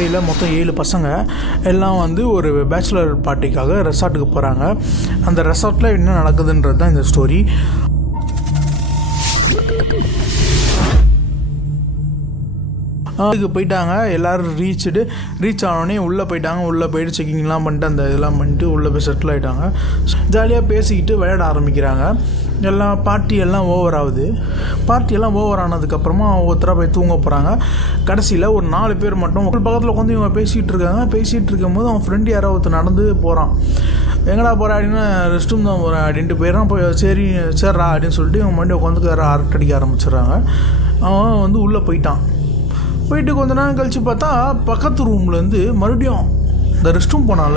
வரையில் மொத்தம் 7 பசங்க எல்லாம் வந்து ஒரு பேச்சுலர் பார்ட்டிக்காக ரெசார்ட்டுக்கு போகிறாங்க. அந்த ரெசார்ட்டில் என்ன நடக்குதுன்றது தான் இந்த ஸ்டோரி. அதுக்கு போயிட்டாங்க எல்லோரும். ரீச் ஆனோடனே உள்ளே போயிட்டாங்க. உள்ளே போயிட்டு செக்கிங்லாம் பண்ணிட்டு அந்த இதெல்லாம் பண்ணிட்டு உள்ளே போய் செட்டில் ஆகிட்டாங்க. ஜாலியாக பேசிக்கிட்டு விளையாட ஆரம்பிக்கிறாங்க. பார்ட்டியெல்லாம் ஓவர் ஆகுது. பார்ட்டியெல்லாம் ஓவர் ஆனதுக்கப்புறமா ஒருத்தராக போய் தூங்க போகிறாங்க. கடைசியில் ஒரு 4 பேர் மட்டும் ஒரு பக்கத்தில் உட்காந்து இவங்க பேசிகிட்டு இருக்காங்க. பேசிகிட்டு இருக்கும்போது அவன் ஃப்ரெண்டு யாரோ ஒருத்தர் நடந்து போகிறான். எங்கடா போகிறேன் அப்படின்னா ரெஸ்ட் ரூம் தான் போகிறேன் அப்படின்ட்டு போயிடறான். போய் சரிடா அப்படின்னு சொல்லிட்டு இவங்க மறுபடியும் உட்காந்து அரட்டடிக்க ஆரம்பிச்சிடுறாங்க. அவன் வந்து உள்ளே போயிட்டு கொஞ்ச நேரம் கழித்து பார்த்தா பக்கத்து ரூம்லேருந்து மறுபடியும் இந்த ரெஸ்ட் ரூம் போனால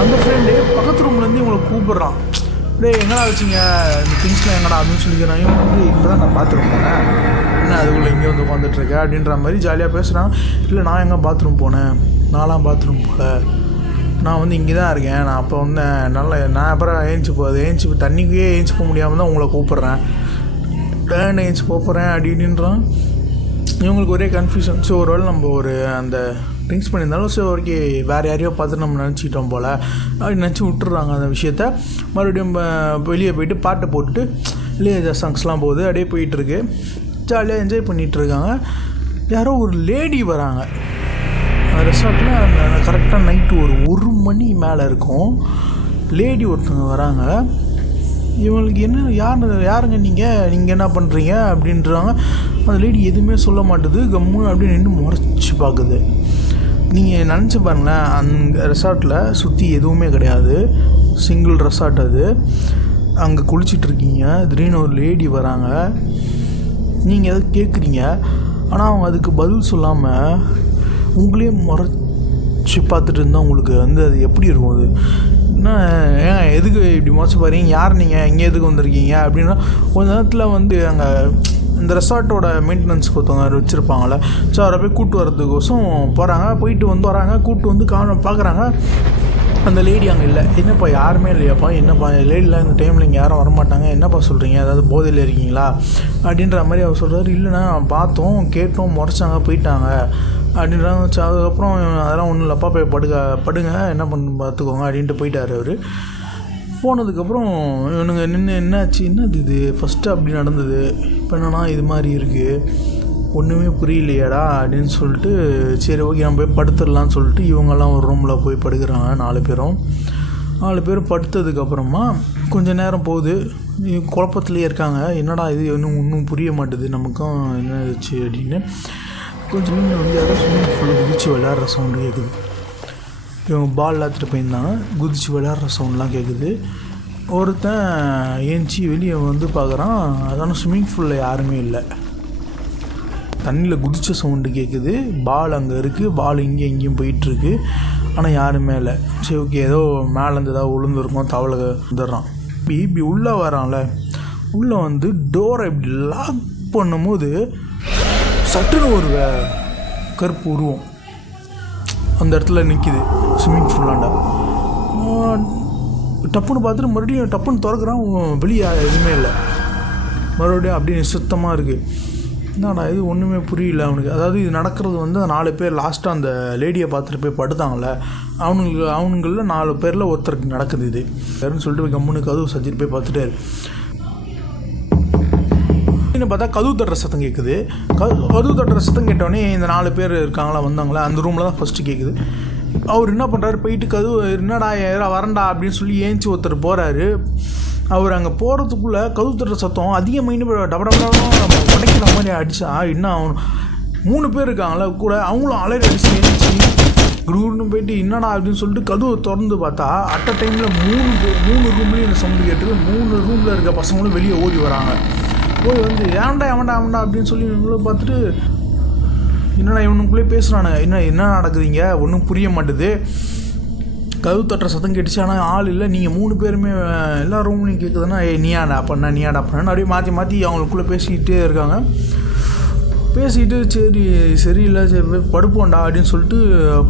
அந்த ஃப்ரெண்டு பக்கத்து ரூம்லேருந்து இவங்களை கூப்பிட்றான். எங்கடா வச்சிங்க இந்த திங்ஸ்லாம் எங்கடா அப்படின்னு சொல்லிக்கிறான். இவன் வந்து இப்போ தான் நான் பாத்ரூம் போனேன், என்ன அதுக்குள்ளே இங்கே வந்து உட்காந்துட்ருக்கேன் அப்படின்ற மாதிரி ஜாலியாக பேசுகிறான். இல்லை நான் எங்கே பாத்ரூம் போனேன், நான்லாம் பாத்ரூம் போகல, நான் வந்து இங்கே தான் இருக்கேன், நான் அப்போ வந்தேன், நான் அப்புறம் ஏஞ்சி தண்ணிக்கே ஏஞ்சி போக முடியாமல் தான் உங்களை கூப்பிட்றேன், ஏஞ்சி போகிறேன் அப்படின்றான். இவங்களுக்கு ஒரே கன்ஃபியூஷன். ஸோ ஒரு வேளை நம்ம ஒரு அந்த ட்ரிங்க்ஸ் பண்ணியிருந்தாலும் ஸோ ஓகே வேறு யாரையோ பார்த்து நம்ம நினச்சிக்கிட்டோம் போல் அப்படி நினச்சி விட்டுறாங்க அந்த விஷயத்த. மறுபடியும் வெளியே போயிட்டு பாட்டை போட்டுட்டு இளையராஜா சாங்ஸ்லாம் போகுது. அப்படியே போயிட்டுருக்கு. ஜாலியாக என்ஜாய் பண்ணிகிட்ருக்காங்க. யாரோ ஒரு லேடி வராங்க அந்த ரெசார்ட்டில். அந்த கரெக்டாக நைட்டு ஒரு 1 மணி மேலே இருக்கும். லேடி ஒருத்தவங்க வராங்க. இவங்களுக்கு என்ன யாருங்க நீங்கள் என்ன பண்ணுறீங்க அப்படின்றாங்க. அந்த லேடி எதுவுமே சொல்ல மாட்டுது. கம்முன்னு அப்படின்னு நின்று முறைச்சி பார்க்குது. நீங்கள் நினச்சி பாருங்களேன், அந்த ரெசார்ட்டில் சுற்றி எதுவுமே கிடையாது, சிங்கிள் ரெசார்ட் அது. அங்கே குளிச்சிட்ருக்கீங்க, திடீர்னு ஒரு லேடி வராங்க, நீங்கள் எதாவது கேட்குறீங்க, ஆனால் அவங்க அதுக்கு பதில் சொல்லாமல் உங்களே முறைச்சி பார்த்துட்டு இருந்தால் உங்களுக்கு வந்து அது எப்படி இருக்கும்? அது என்ன ஏன் எதுக்கு இப்படி முறைச்சி பாருங்க, யார் நீங்கள் இங்கே எதுக்கு வந்திருக்கீங்க அப்படின்னா கொஞ்ச நேரத்தில் வந்து அங்கே இந்த ரெசார்ட்டோட மெயின்டெனன்ஸ்க்கு ஒருத்தவங்க வச்சுருப்பாங்களே, ஸோ அவரை போய் கூப்பிட்டு வரதுக்கோசம் போகிறாங்க. போயிட்டு வந்து வராங்க, கூப்பிட்டு வந்து பார்க்குறாங்க அந்த லேடி அங்கே இல்லை. என்னப்பா யாருமே இல்லையாப்பா, என்னப்பா லேடியில் இந்த டைமில் இங்கே யாரும் வரமாட்டாங்க, என்னப்பா சொல்கிறீங்க, அதாவது போதையில் இருக்கீங்களா அப்படின்ற மாதிரி அவர் சொல்கிறார். இல்லைண்ணா பார்த்தோம் கேட்டோம் முறைச்சாங்க போயிட்டாங்க அப்படின்றாங்க. அதுக்கப்புறம் அதெல்லாம் ஒன்றும் இல்லைப்பா போய் படுங்க என்ன பண்ணு பார்த்துக்கோங்க அப்படின்ட்டு போயிட்டார் அவர். போனதுக்கப்புறம் இவனுங்க நின்று என்னாச்சு, என்னது இது ஃபஸ்ட்டு அப்படி நடந்தது, இப்போ என்னன்னா இது மாதிரி இருக்குது, ஒன்றுமே புரியலையாடா அப்படின்னு சொல்லிட்டு சரி ஓகே நம்ம போய் படுத்துடலான்னு சொல்லிட்டு இவங்கெல்லாம் ஒரு ரூமில் போய் படுக்கிறாங்க. 4 பேர் படுத்ததுக்கப்புறமா கொஞ்சம் நேரம் போகுது. குழப்பத்துலேயே இருக்காங்க. என்னடா இது ஒன்றும் புரிய மாட்டுது நமக்கும் என்ன ஆச்சு அப்படின்னு. கொஞ்சம் மீன் வந்து யாரோ ஸ்விம்மிங் ஃபுல்லாக குதிச்சு விளையாடுற சவுண்டு கேட்குது. இவங்க பால் எடுத்துகிட்டு போயிருந்தாங்க. குதிச்சு விளையாடுற சவுண்ட்லாம் கேட்குது. ஒருத்தன் ஏஞ்சி வெளியே வந்து பார்க்குறான். அதான ஸ்விம்மிங் ஃபூலில் யாருமே இல்லை. தண்ணியில் குதிச்ச சவுண்டு கேட்குது. பால் அங்கே இருக்குது, பால் இங்கேயும் போயிட்டுருக்கு, ஆனால் யாருமே இல்லை. சரி ஓகே ஏதோ மேலேருந்து ஏதாவது விழுந்துருக்கும், தவளை வந்துடுறான். இப்படி உள்ளே வரான்ல, உள்ளே வந்து டோரை இப்படி லாக் பண்ணும்போது சட்டுன்னு ஒரு கருப்பு உருவம் அந்த இடத்துல நிற்கிது ஸ்விம்மிங் ஃபூலாண்ட. டப்புன்னு பார்த்துட்டு மறுபடியும் டப்புன்னு திறக்கிறான். வெளியே எதுவுமே இல்லை. மறுபடியும் அப்படியே நிசத்தமாக இருக்குது. என்னடா இது ஒன்றுமே புரியல அவனுக்கு. அதாவது இது நடக்கிறது வந்து அந்த 4 பேர் லாஸ்ட்டாக அந்த லேடியை பார்த்துட்டு போய் படுத்தாங்கள, அவனுங்களில் 4 பேரில் ஒருத்தருக்கு நடக்குது இது யாருன்னு சொல்லிட்டு போய் கம்முன்னு கதவு சச்சிட்டு போய் பார்த்துட்டாரு. பார்த்தா கதவு தட்டுற சத்தம் கேட்குது. கதவு தட்டுற சத்தம் கேட்டோடனே இந்த 4 பேர் இருக்காங்களா வந்தாங்களா அந்த ரூமில் தான் ஃபஸ்ட்டு கேட்குது. அவர் என்ன பண்ணுறாரு, போயிட்டு கதவு என்னடா யாராவது வரண்டா அப்படின்னு சொல்லி ஏஞ்சி ஒருத்தர் போகிறாரு. அவர் அங்கே போகிறதுக்குள்ளே கதவு தட்டுற சத்தம் அதிகமாக டபடபடாமல் உடைக்கிற மாதிரி அடித்தா இன்னும் அவன் 3 பேர் இருக்காங்களா கூட, அவங்களும் அலறி அடிச்சு ஏஞ்சி குரூன்னு போயிட்டு என்னடா அப்படின்னு சொல்லிட்டு கதவை திறந்து பார்த்தா அட் அ டைமில் 3 ரூம்லேயும் இந்த சவுண்டு கேட்டு 3 ரூமில் இருக்க பசங்களும் வெளியே ஓடி வராங்க. போய் வந்து ஏன்டா அப்படின்னு சொல்லி இவங்களும் பார்த்துட்டு என்னடா இவனுக்குள்ளே பேசுகிறானுங்க, என்ன நடக்குதுங்க ஒன்றும் புரிய மாட்டுது. கதவு தட்டுற சத்தம் கேட்டுச்சு, ஆனால் ஆள் இல்லை. நீங்கள் 3 பேருமே எல்லா ரூம்லையும் கேட்குதுன்னா நீயாடா பண்ண அப்படியே மாற்றி அவங்களுக்குள்ளே பேசிக்கிட்டே இருக்காங்க. பேசிக்கிட்டு சரியில்லை சரி படுப்போண்டா அப்படின்னு சொல்லிட்டு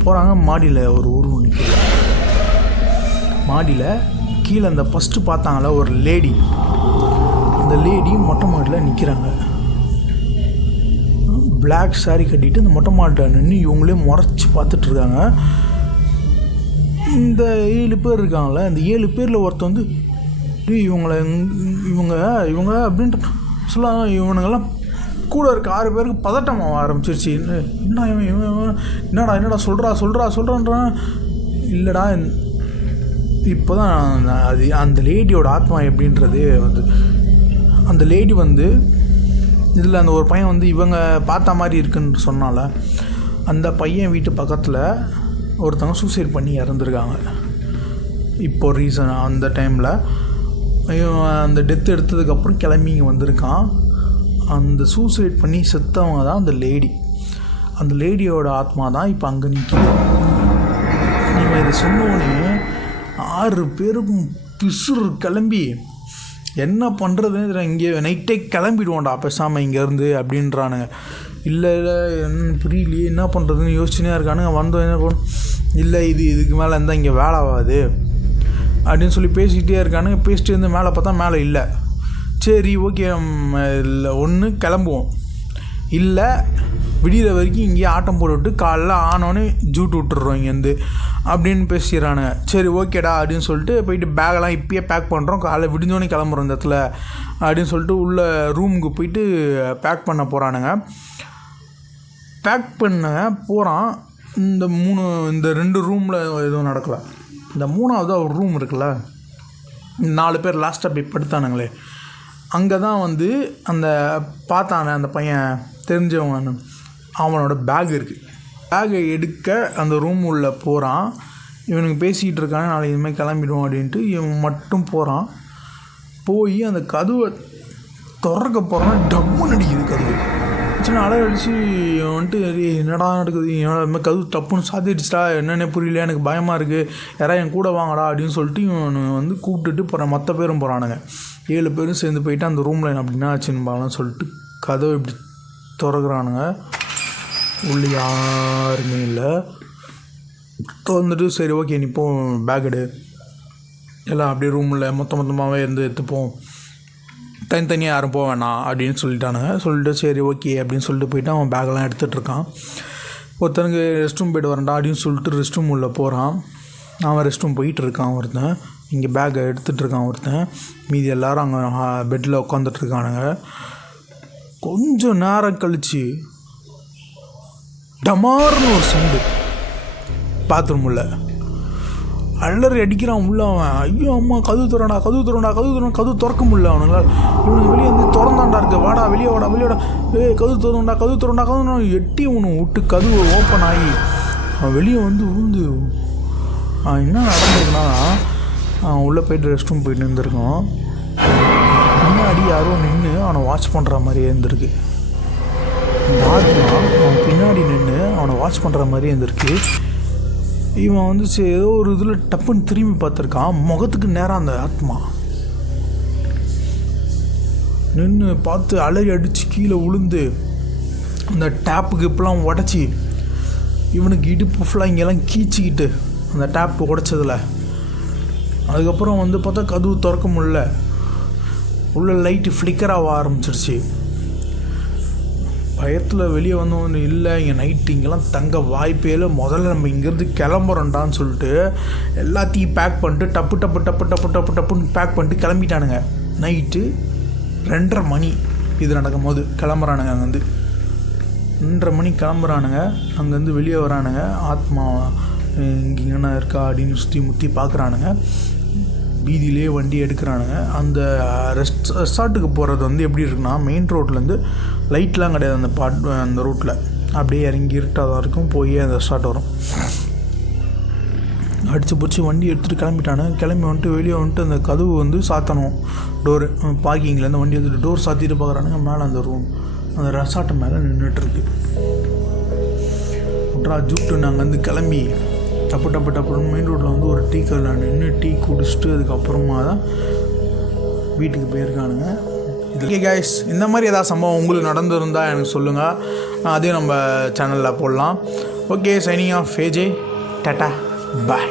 போகிறாங்க. மாடியில் ஒரு உருவம் நிற்கிது. மாடியில் கீழே அந்த ஃபஸ்ட்டு பார்த்தாங்கள ஒரு லேடி, அந்த லேடி மொட்டை மாடியில் நிற்கிறாங்க. பிளாக் சாரி கட்டிட்டு அந்த மொட்டை மாட்டை நின்று இவங்களே முறைச்சி பார்த்துட்ருக்காங்க. இந்த 7 பேர் இருக்காங்களே, இந்த 7 பேரில் ஒருத்தர் வந்து இவங்க அப்படின்ட்டு சொல்லுவாங்க. இவனுங்கெல்லாம் கூட இருக்க 6 பேருக்கு பதட்டமாக ஆரம்பிச்சிருச்சு. என்ன இவன் என்னடா சொல்கிறான்றான். இல்லைடா, இப்போ தான் அது அந்த லேடியோட ஆத்மா எப்படின்றது வந்து, அந்த லேடி வந்து இதில் அந்த ஒரு பையன் வந்து இவங்க பார்த்த மாதிரி இருக்குன்னு சொன்னால, அந்த பையன் வீட்டு பக்கத்தில் ஒருத்தவங்க சூசைட் பண்ணி இறந்துருக்காங்க. இப்போ ரீசன் அந்த டைமில் அந்த டெத் எடுத்ததுக்கப்புறம் கிளம்பி இங்கே வந்திருக்கான். அந்த சூசைட் பண்ணி செத்தவங்க தான் அந்த லேடி. அந்த லேடியோட ஆத்மா தான் இப்போ அங்கே நிற்கிது. நீங்கள் இதை சொன்னோடனே 6 பேருக்கும் பிசுறு கிளம்பி என்ன பண்ணுறதுன்னு இங்கே நைட்டே கிளம்பிடுவோண்டா பேசாமல் இங்கேருந்து அப்படின்றானுங்க. இல்லை என்ன புரியலையே, என்ன பண்ணுறதுன்னு யோசிச்சுனே இருக்கானுங்க. வந்தோம் என்ன பண்ணும், இல்லை இதுக்கு மேலே இருந்தால் இங்கே வேலை ஆகாது அப்படின்னு சொல்லி பேசிக்கிட்டே இருக்கானுங்க. பேசிட்டு இருந்து மேலே பார்த்தா மேலே இல்லை. சரி ஓகே, இல்லை ஒன்று கிளம்புவோம், இல்லை விடிகிற வரைக்கும் இங்கேயே ஆட்டம் போட்டுவிட்டு காலைல ஆனோன்னே ஜூட்டு விட்டுறோம் இங்கேருந்து அப்படின்னு பேசிடுறானுங்க. சரி ஓகேடா அப்படின்னு சொல்லிட்டு போயிட்டு பேகெல்லாம் இப்போயே பேக் பண்ணுறோம், காலைல விடிஞ்சோன்னே கிளம்புறோம் இந்த இடத்துல அப்படின்னு சொல்லிட்டு உள்ள ரூமுக்கு போயிட்டு பேக் பண்ண போகிறானுங்க. பேக் பண்ண போகிறான். இந்த 2 ரூமில் எதுவும் நடக்கலை. இந்த 3வது ஒரு ரூம் இருக்குல்ல, 4 பேர் லாஸ்ட்டாக போய் படுத்தானுங்களே, அங்கே தான் வந்து அந்த பார்த்தானே அந்த பையன் தெரிஞ்சவங்க, அவனோட பேக் இருக்குது. பேகை எடுக்க அந்த ரூம் உள்ளே போகிறான். இவனுக்கு பேசிக்கிட்டு இருக்கானே, நாளைக்கு இதுமாதிரி கிளம்பிடுவோம் அப்படின்ட்டு இவன் மட்டும் போகிறான். போய் அந்த கதவை திறக்க போகிறான். டம்முன்னு அடிக்குது கதவு. சின்ன அடிச்சு வந்துட்டு என்னடா நடக்குது, என்னோட இதுமாதிரி கதவு டப்புன்னு சாத்திடுச்சுடா, என்னென்ன புரியல, எனக்கு பயமாக இருக்குது, யாராவது என் கூட வாங்கடா அப்படின்னு சொல்லிட்டு இவனு வந்து கூப்பிட்டுட்டு போகிறான். மற்ற பேரும் போகிறானுங்க. 7 பேரும் சேர்ந்து போயிட்டு அந்த ரூமில் அப்படின்னா ஆச்சுன்னு சொல்லிட்டு கதவை இப்படி திறக்கிறானுங்க. உள்ளே யாருமே இல்லை. வந்துட்டு சரி ஓகே நீ போ, பேக் எடு, எல்லாம் அப்படியே ரூமில் மொத்தமாகவே இருந்து எடுத்துப்போம், தனித்தனியாக யாரும் போக வேணாம் அப்படின்னு சொல்லிட்டானுங்க. சொல்லிட்டு சரி ஓகே அப்படின்னு சொல்லிட்டு போயிட்டு அவன் பேக்கெல்லாம் எடுத்துகிட்ருக்கான். ஒருத்தனுக்கு ரெஸ்ட் ரூம் போய்ட்டு வரேன்டா அப்படின்னு சொல்லிட்டு ரெஸ்ட் ரூம் உள்ளே போகிறான். அவன் ரெஸ்ட் ரூம் போயிட்டுருக்கான் ஒருத்தன், இங்கே பேக்கை எடுத்துகிட்ருக்கான் ஒருத்தன். மீதி எல்லோரும் அங்கே பெட்டில் உட்காந்துட்ருக்கானுங்க. கொஞ்சம் நேரம் கழித்து டமார்னு ஒரு சவுண்டு பாத்ரூம் உள்ள அள்ளறி அடிக்கிறான் உள்ள. அவன் ஐயோ அம்மா கதவு திறக்க முடியல அவனுங்களால். இவனுக்கு வெளியே வந்து திறந்தாண்டா இருக்கு, வாடா வெளியே வாடா கதவு திறந்தா எட்டி அவனு விட்டு கதவு ஓப்பன் ஆகி அவன் வெளியே வந்து விழுந்து என்ன நடந்திருக்குன்னா, அவன் உள்ளே போய்ட்டு ரெஸ்ட் ரூம் போயிட்டு இருந்திருக்கான். பின்னாடி யாரோ நின்று அவனை வாட்ச் பண்ணுற மாதிரியே இருந்திருக்கு. அவன் பின்னாடி நின்று அவனை வாட்ச் பண்ணுற மாதிரியே இருந்திருக்கு. இவன் வந்து ஏதோ ஒரு இதில் டப்புன்னு திரும்பி பார்த்துருக்கான். முகத்துக்கு நேராக அந்த ஆத்மா நின்று பார்த்து அலறி அடித்து கீழே விழுந்து அந்த டேப்புக்கு இப்பெல்லாம் உடச்சி இவனுக்கு இடுப்பு ஃபுல்லாக இங்கெல்லாம் கீச்சிக்கிட்டு அந்த டேப்பு உடைச்சதில். அதுக்கப்புறம் வந்து பார்த்தா கதவு திறக்க முடியல, உள்ள லைட்டு ஃப்ளிக்கராக ஆரம்பிச்சிருச்சு. பயத்தில் வெளியே வந்தவொன்று இல்லை இங்கே நைட்டு இங்கெல்லாம் தங்க வாய்ப்பே இல்லை, முதல்ல நம்ம இங்கேருந்து கிளம்புறோண்டான்னு சொல்லிட்டு எல்லாத்தையும் பேக் பண்ணிட்டு டப்புன்னு பேக் பண்ணிட்டு கிளம்பிட்டானுங்க. நைட்டு 2:30 மணி இது நடக்கும் போது கிளம்புறானுங்க. அங்கேருந்து 2:30 மணி கிளம்புறானுங்க. அங்கேருந்து வெளியே வரானுங்க. ஆத்மா இங்கேனா இருக்கா அப்படின்னு சுற்றி முற்றி பார்க்குறானுங்க. வீதியிலே வண்டி எடுக்கிறானுங்க. அந்த ரெசார்ட்டுக்கு போகிறது வந்து எப்படி இருக்குன்னா, மெயின் ரோட்லேருந்து லைட்லாம் கிடையாது அந்த ரூட்டில், அப்படியே இறங்கி இருட்டாக தான் இருக்கும். போய் அந்த ரெசார்ட் வரும். அடித்து பிடிச்சி வண்டி எடுத்துகிட்டு கிளம்பிட்டானுங்க. கிளம்பி வந்துட்டு வெளியே வந்துட்டு அந்த கதவு வந்து சாத்தணும், டோரு பார்க்கிங்லேருந்து வண்டி எடுத்துகிட்டு டோர் சாத்திட்டு பார்க்குறானுங்க. மேலே அந்த ரூம் அந்த ரெசார்ட்டு மேலே நின்றுட்டுருக்கு. ஜூட்டு நாங்கள் வந்து கிளம்பி டப்புன்னு மெயின் ரோட்டில் வந்து ஒரு டீ கடையில் நின்று டீ குடிச்சிட்டு அதுக்கப்புறமா தான் வீட்டுக்கு போயிருக்கானுங்க. இது கைஸ், இந்த மாதிரி ஏதாவது சம்பவம் உங்களுக்கு நடந்திருந்தால் எனக்கு சொல்லுங்கள், அதையும் நம்ம சேனலில் போடலாம். Okay, signing off AJ, tata, பாய்.